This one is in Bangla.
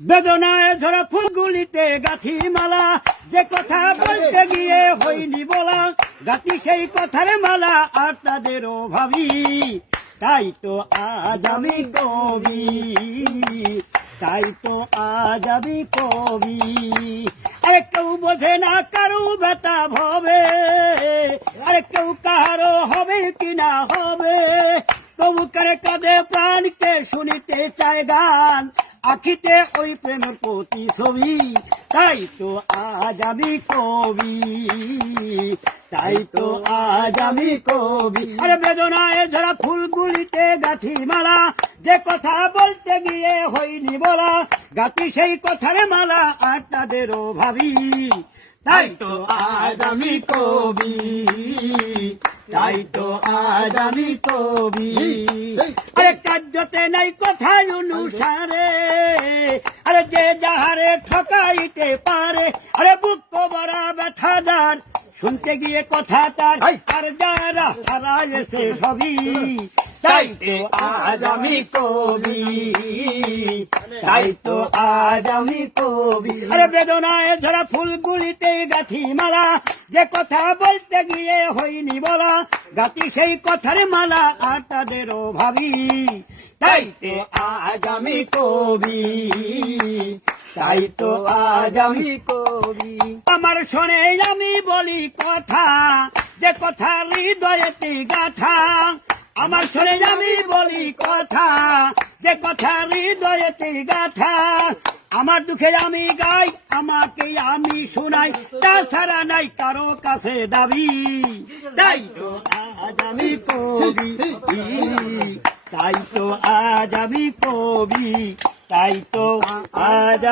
বেদনায় ঝরা ফুলগুলিতে গাঁথি মালা, যে কথা বলতে গিয়ে হইনি বলা, গাঁথি সেই কথার মালা আর তাদেরও ভাবি। তাই তো আজ আমি কবি, তাই তো আজ আমি কবি। আরে কেউ বোঝে না কারো ব্যথা ভবে, আরে কেউ কারো হবে কিনা হবে, তবু কারে কাঁদে প্রাণকে শুনিতে চায় গান, আখিতে ওই প্রেমের প্রতিছবি। তাই তো আজ আমি কবি, তাই তো আজ আমি কবি। আরে বেদনায় ঝরা ফুলগুলিতে গাঁথি মালা, যে কথা বলতে গিয়ে হইনি বলা, গাঁথি সেই কথার মালা আর তাদেরও ভাবি। তাই তো আজ আমি কবি, তাই তো আজ আমি কবি। আরে কার্যতে নাই কথায় অনুসারে, আরে যে যাহারে ঠকাইতে পারে, আরে বুক ভরা ব্যথা যার শুনতে গিয়ে কথা তার, আর যারা হারাইছে সবই। তাই তো আজ আমি কবি, তাই তো আজ আমি কবি। আরে বেদনায় ঝরা ফুলগুলিতে গাঁথি মালা, যে কথা বলতে গিয়ে হইনি বলা, গাঁথি সেই কথার মালা আর তাদেরও ভাবি। তাই তো আজ আমি কবি, তাই তো আজ আমি কবি। আমার শোনে আমি বলি কথা, যে কথা হৃদয়েতে গাথা, আমার শোনে আমি বলি কথা, যে কথা হৃদয়েতে গাথা। আমার দুঃখে আমি গাই, আমাকে আমি শোনাই, তাছাড়া নাই কারো কাছে দাবি। তাই তো আজ আমি কবি, তাই তো আজ আমি কবি, তাই তো আজ